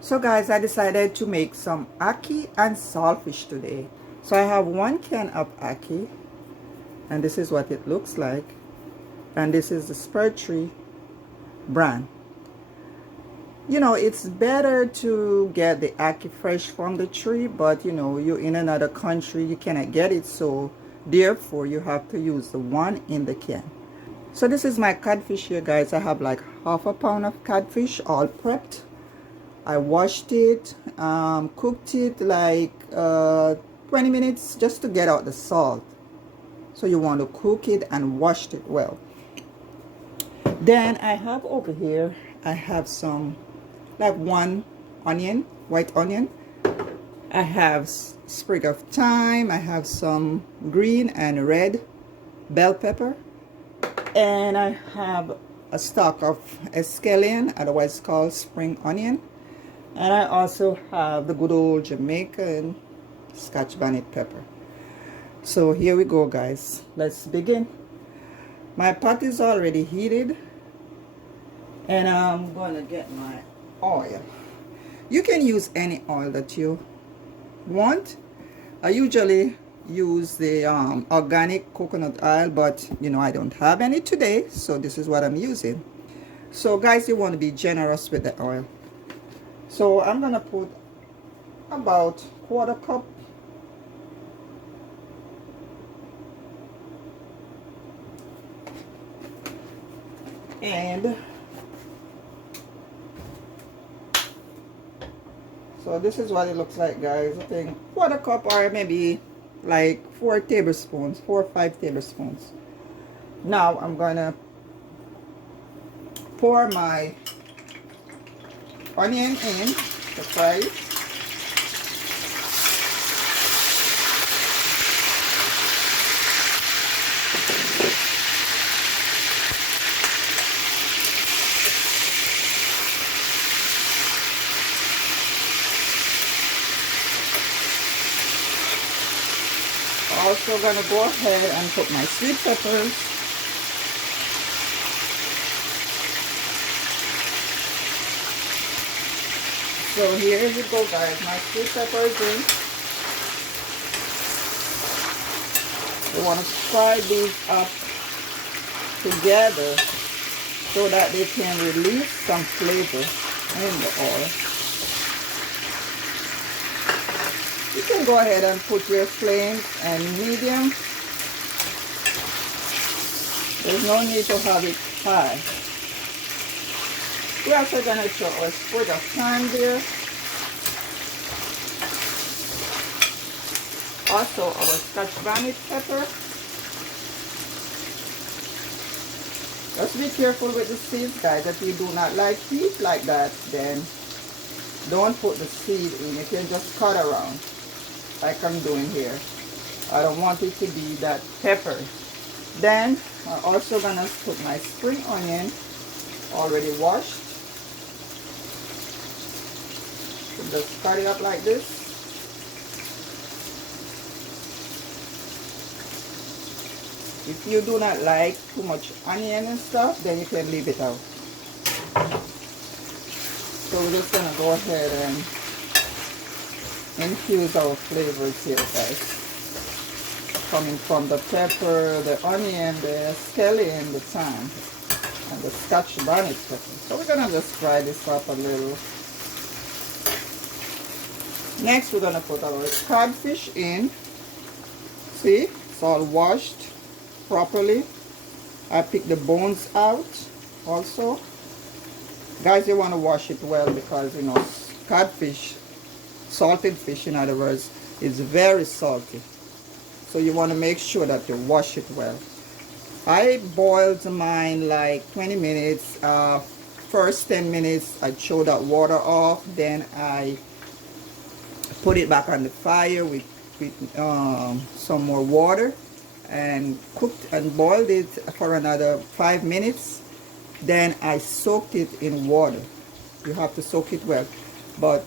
So guys, I decided to make some ackee and saltfish today. So I have 1 can of ackee, and this is what it looks like. And this is the Spur Tree brand. You know, it's better to get the ackee fresh from the tree, but you know, you're in another country, you cannot get it, so therefore you have to use the one in the can. So this is my codfish here, guys. I have like ½ pound of codfish all prepped. I washed it, cooked it like 20 minutes just to get out the salt. So you want to cook it and wash it well. Then I have over here, I have some, like 1 onion, white onion. I have sprig of thyme. I have some green and red bell pepper. And I have a stalk of scallion, otherwise called spring onion. And I also have the good old Jamaican Scotch bonnet pepper. So here we go, guys. Let's begin. My pot is already heated, and I'm gonna get my oil. You can use any oil that you want. I usually use the organic coconut oil, but you know, I don't have any today, so this is what I'm using. So guys, you want to be generous with the oil. So I'm gonna put about ¼ cup. And so this is what it looks like, guys. I think ¼ cup, or maybe like 4 tablespoons, 4 or 5 tablespoons. Now I'm gonna pour my onion in to fry. Also gonna go ahead and put my sweet peppers. So here you go, guys, my sweet peppers in. You want to fry these up together so that they can release some flavor in the oil. You can go ahead and put your flame and medium. There's no need to have it high. We're also going to throw a sprig of thyme there. Also our Scotch bonnet pepper. Just be careful with the seeds, guys. If you do not like heat like that, then don't put the seed in. You can just cut around like I'm doing here. I don't want it to be that pepper. Then I'm also going to put my spring onion already washed. Just cut it up like this. If you do not like too much onion and stuff, then you can leave it out. So we're just gonna go ahead and infuse our flavors here, guys. Coming from the pepper, the onion, the scallion, the thyme, and the Scotch bonnet pepper. So we're gonna just fry this up a little. Next, we're gonna put our codfish in. See, it's all washed properly. I picked the bones out also. Guys, you want to wash it well because, you know, codfish, salted fish in other words, is very salty. So you want to make sure that you wash it well. I boiled mine like 20 minutes. First 10 minutes, I throw that water off. Then I put it back on the fire with some more water and cooked and boiled it for another 5 minutes. Then I soaked it in water. You have to soak it well, but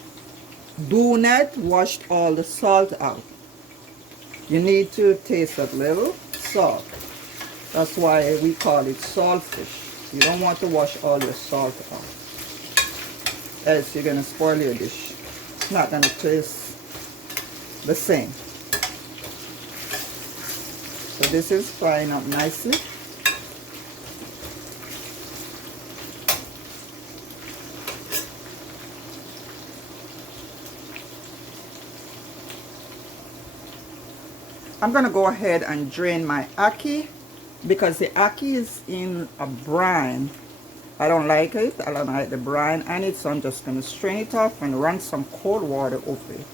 do not wash all the salt out. You need to taste a little salt. That's why we call it saltfish. You don't want to wash all your salt off, else you're going to spoil your dish. It's not going to taste the same. So this is frying up nicely. I'm going to go ahead and drain my ackee because the ackee is in a brine. I don't like it. I don't like the brine on it, so I'm just going to strain it off and run some cold water over it.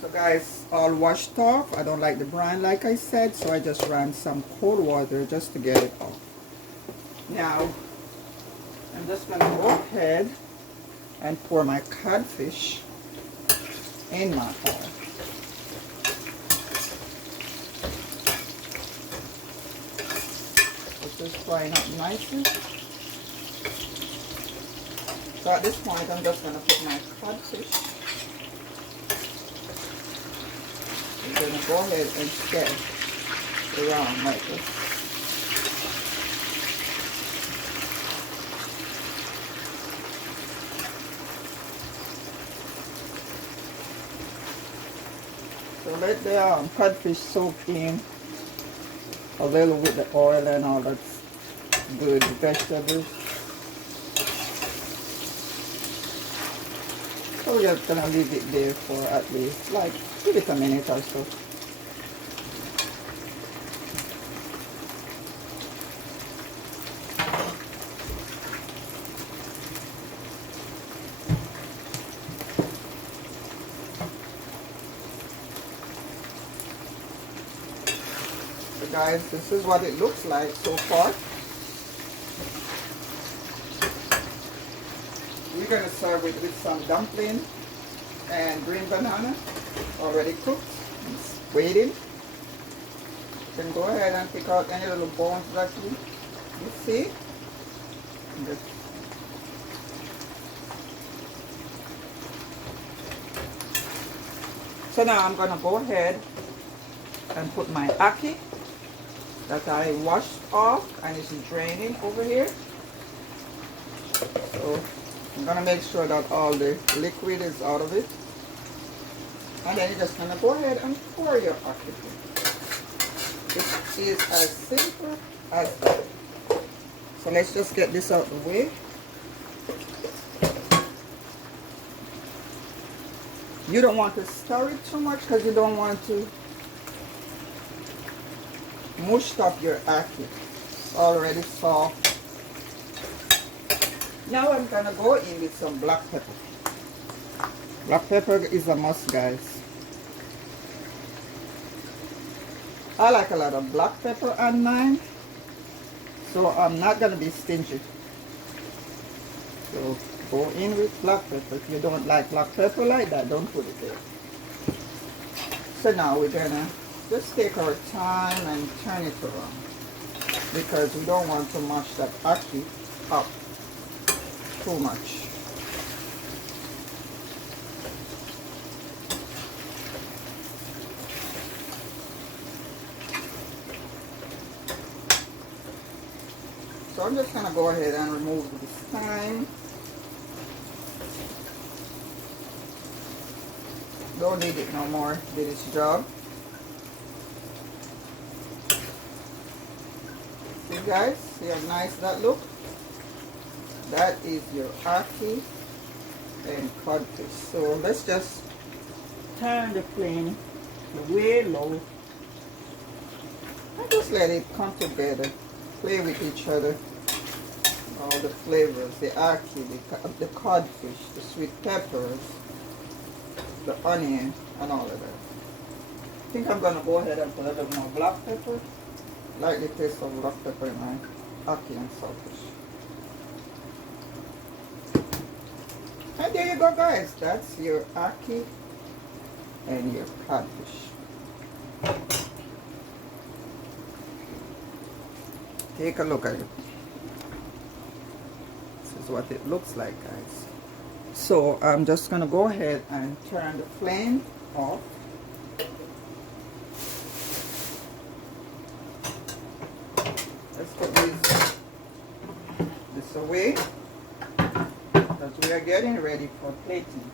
So guys, all washed off. I don't like the brine like I said, so I just ran some cold water just to get it off. Now, I'm just going to go ahead and pour my codfish in my oil. It's just frying up nicely. So at this point, I'm just going to put my codfish. I'm going to go ahead and stir it around like this. So let the codfish soak in a little with the oil and all that good vegetables. So we're just gonna leave it there for at least like give it a minute or so. So guys, this is what it looks like so far. We're going to serve it with some dumpling and green banana, already cooked. It's waiting. You can go ahead and pick out any little bones that you see. So now I'm going to go ahead and put my ackee that I washed off and it's draining over here. So I'm going to make sure that all the liquid is out of it. And then you're just going to go ahead and pour your ackee in. It is as simple as that. So let's just get this out of the way. You don't want to stir it too much because you don't want to mush up your ackee. It's already soft. Now I'm going to go in with some black pepper. Black pepper is a must, guys. I like a lot of black pepper on mine, so I'm not going to be stingy. So go in with black pepper. If you don't like black pepper like that, don't put it there. So now we're going to just take our time and turn it around because we don't want to mash that ackee up too much. So I'm just going to go ahead and remove this thyme. Don't need it no more. Did its job. See guys, see how nice that looks? That is your ackee and codfish. So let's just turn the flame way low and just let it come together. Play with each other. All the flavors, the ackee, the codfish, the sweet peppers, the onion, and all of that. I think I'm going to go ahead and put a little more black pepper. I like the taste of black pepper in mine. Ackee and Saltfish. And there you go, guys. That's your Ackee and your codfish. Take a look at it. This is what it looks like, guys. So I'm just gonna go ahead and turn the flame off. Let's put this away because we are getting ready for plating.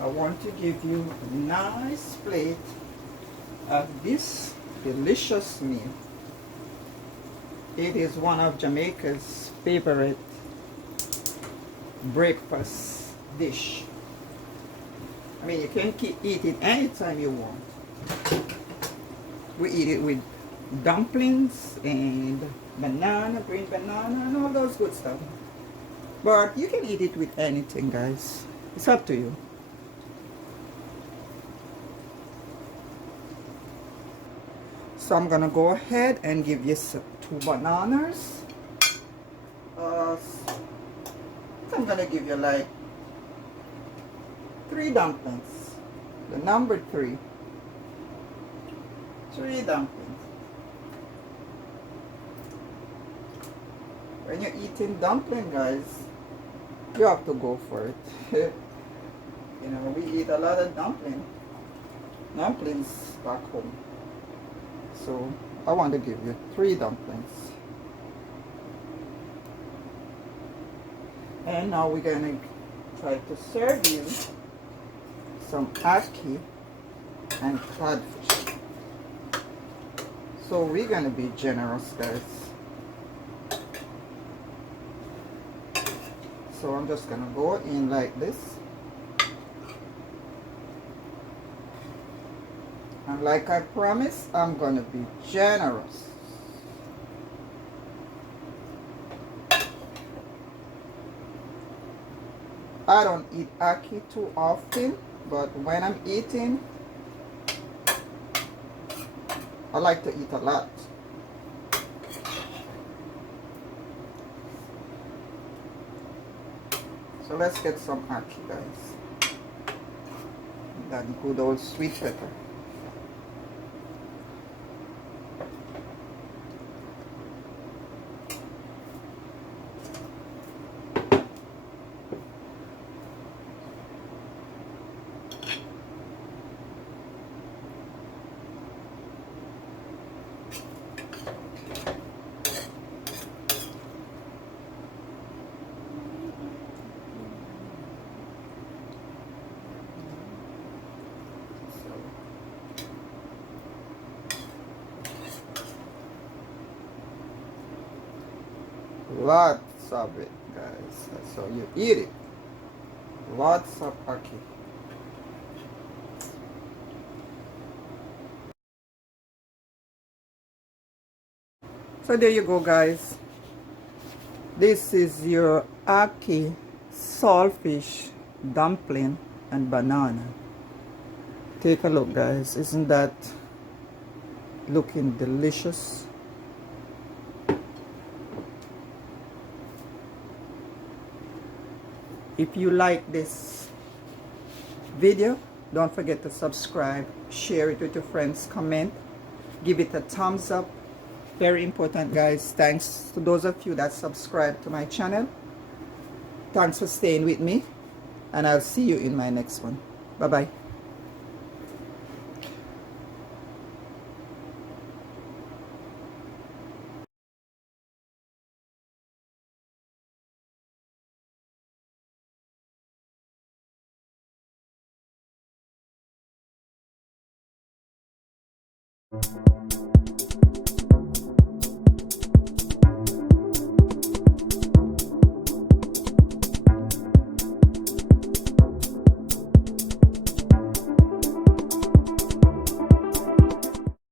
I want to give you a nice plate of this delicious meal. It is one of Jamaica's favorite breakfast dish. I mean, you can eat it anytime you want. We eat it with dumplings and banana, green banana, and all those good stuff. But you can eat it with anything, guys. It's up to you. So I'm gonna go ahead and give you 2 bananas. I'm gonna give you like 3 dumplings. The number 3. 3 dumplings. When you're eating dumpling, guys, you have to go for it. You know, we eat a lot of dumplings back home. So I want to give you 3 dumplings. And now we're gonna try to serve you some ackee and codfish. So we're gonna be generous, guys. So I'm just gonna go in like this. And like I promised, I'm gonna be generous. I don't eat ackee too often, but when I'm eating, I like to eat a lot. So let's get some ackee, guys. That good old sweet pepper. Lots of it, guys. So you eat it. Lots of ackee. So there you go, guys. This is your ackee, saltfish, dumpling, and banana. Take a look, guys. Isn't that looking delicious? If you like this video, don't forget to subscribe, share it with your friends, comment, give it a thumbs up. Very important, guys. Thanks to those of you that subscribe to my channel. Thanks for staying with me, and I'll see you in my next one. Bye-bye.